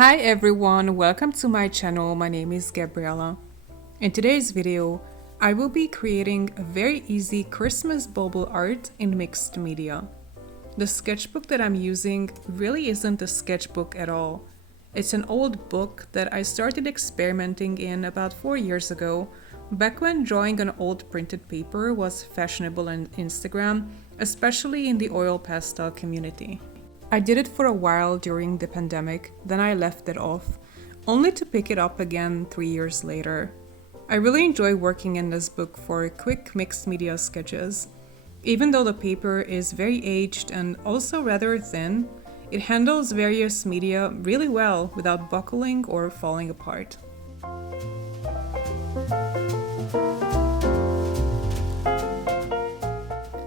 Hi everyone, welcome to my channel. My name is Gabriella. In today's video, I will be creating a very easy Christmas bauble art in mixed media. The sketchbook that I'm using really isn't a sketchbook at all. It's an old book that I started experimenting in about 4 years ago, back when drawing on old printed paper was fashionable on Instagram, especially in the oil pastel community. I did it for a while during the pandemic, then I left it off, only to pick it up again 3 years later. I really enjoy working in this book for quick mixed media sketches. Even though the paper is very aged and also rather thin, it handles various media really well without buckling or falling apart.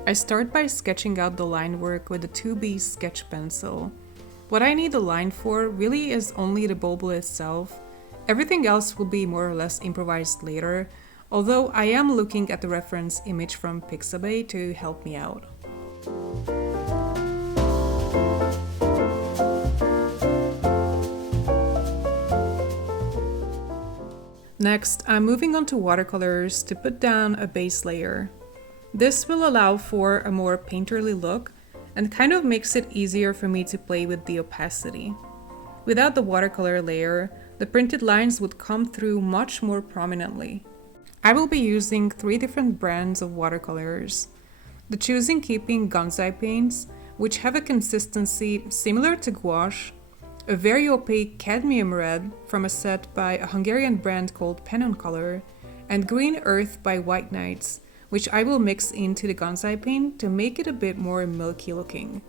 I start by sketching out the line work with a 2B sketch pencil. What I need the line for really is only the bauble itself. Everything else will be more or less improvised later, although I am looking at the reference image from Pixabay to help me out. Next, I'm moving on to watercolors to put down a base layer. This will allow for a more painterly look and kind of makes it easier for me to play with the opacity. Without the watercolor layer, the printed lines would come through much more prominently. I will be using 3 different brands of watercolors. The choosing keeping Gonzai paints, which have a consistency similar to gouache, a very opaque cadmium red from a set by a Hungarian brand called Color, and Green Earth by White Knights, which I will mix into the Gonzai paint to make it a bit more milky looking.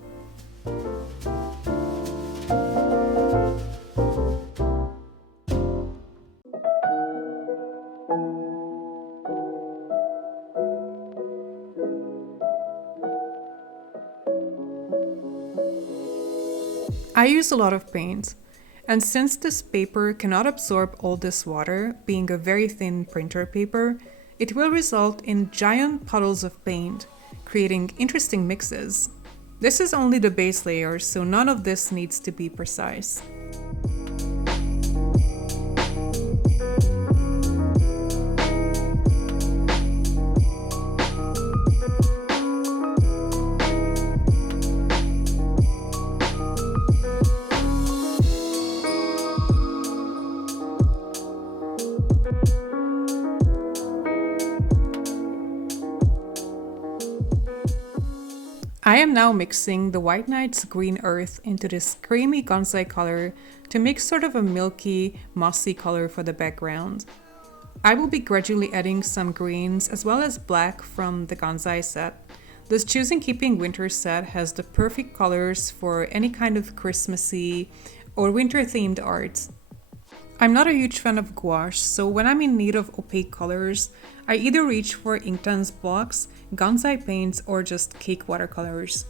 I use a lot of paint, and since this paper cannot absorb all this water, being a very thin printer paper, it will result in giant puddles of paint, creating interesting mixes. This is only the base layer, so none of this needs to be precise. I am now mixing the White Knight's Green Earth into this creamy Gonzai color to make sort of a milky, mossy color for the background. I will be gradually adding some greens as well as black from the Gonzai set. This Choosing Keeping Winter set has the perfect colors for any kind of Christmassy or winter-themed art. I'm not a huge fan of gouache, so when I'm in need of opaque colors, I either reach for Inktense blocks, Gonzai paints, or just cake watercolors.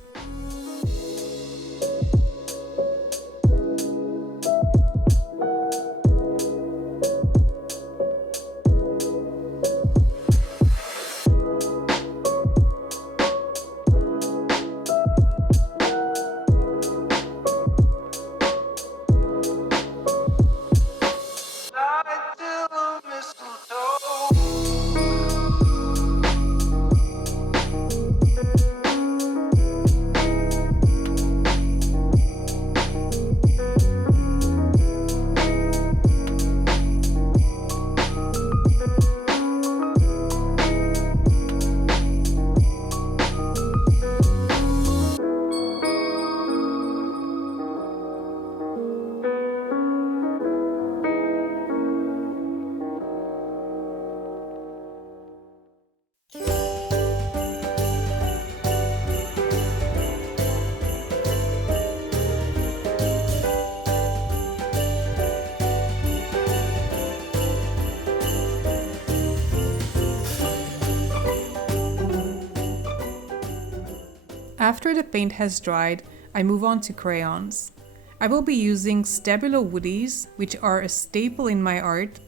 After the paint has dried, I move on to crayons. I will be using Stabilo Woodies, which are a staple in my art,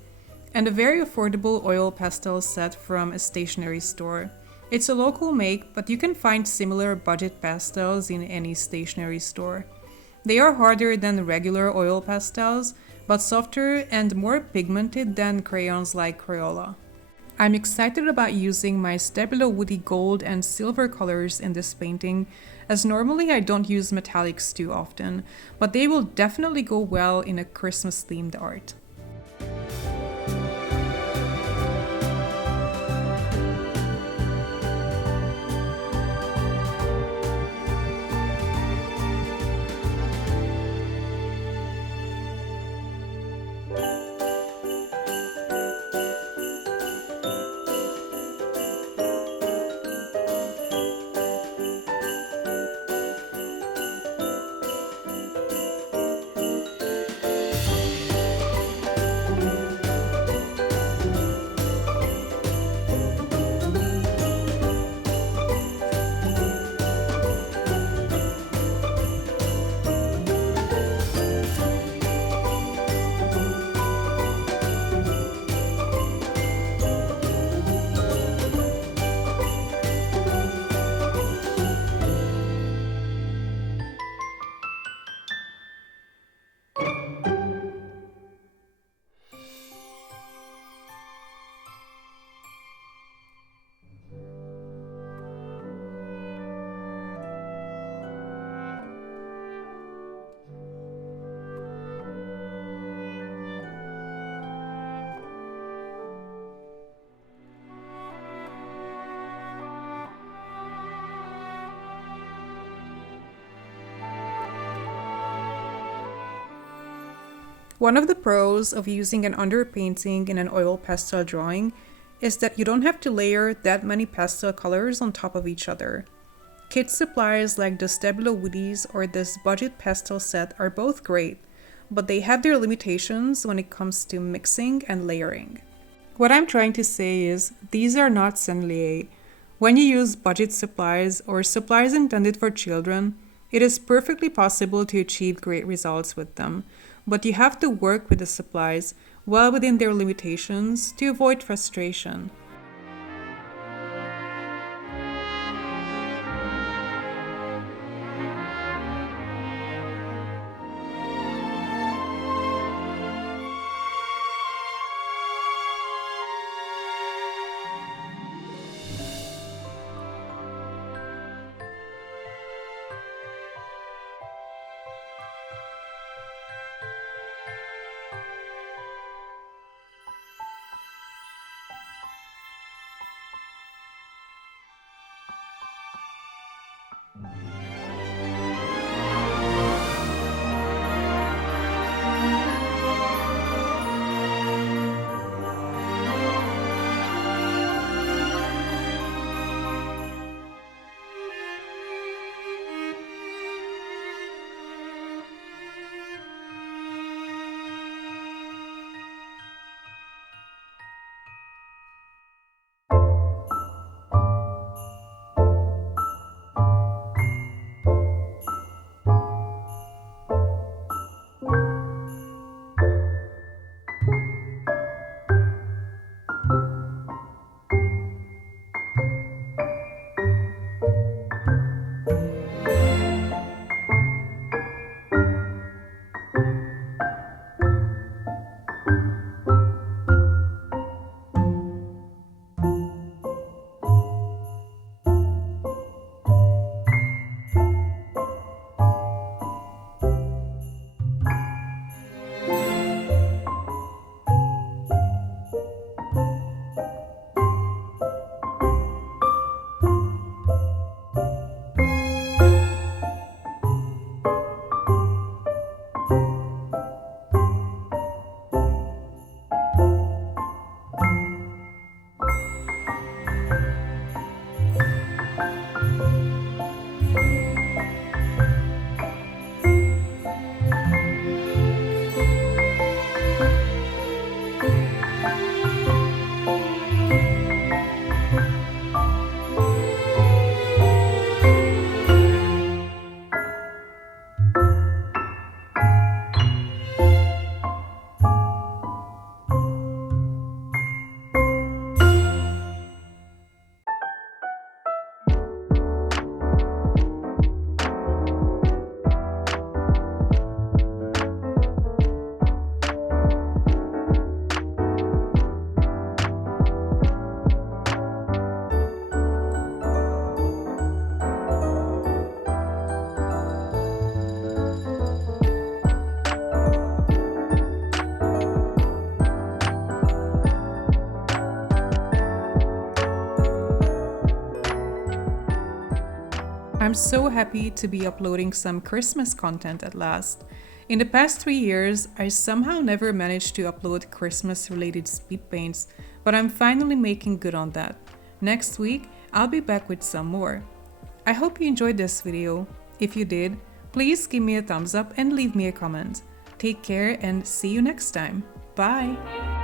and a very affordable oil pastel set from a stationery store. It's a local make, but you can find similar budget pastels in any stationery store. They are harder than regular oil pastels, but softer and more pigmented than crayons like Crayola. I'm excited about using my Stabilo Woody gold and silver colors in this painting, as normally I don't use metallics too often, but they will definitely go well in a Christmas themed art. One of the pros of using an underpainting in an oil pastel drawing is that you don't have to layer that many pastel colors on top of each other. Kit supplies like the Stabilo Woodies or this budget pastel set are both great, but they have their limitations when it comes to mixing and layering. What I'm trying to say is, these are not Sennelier. When you use budget supplies or supplies intended for children, it is perfectly possible to achieve great results with them, but you have to work with the supplies well within their limitations to avoid frustration. I'm so happy to be uploading some Christmas content at last. In the past 3 years, I somehow never managed to upload Christmas related speed paints, but I'm finally making good on that. Next week, I'll be back with some more. I hope you enjoyed this video. If you did, please give me a thumbs up and leave me a comment. Take care and see you next time. Bye!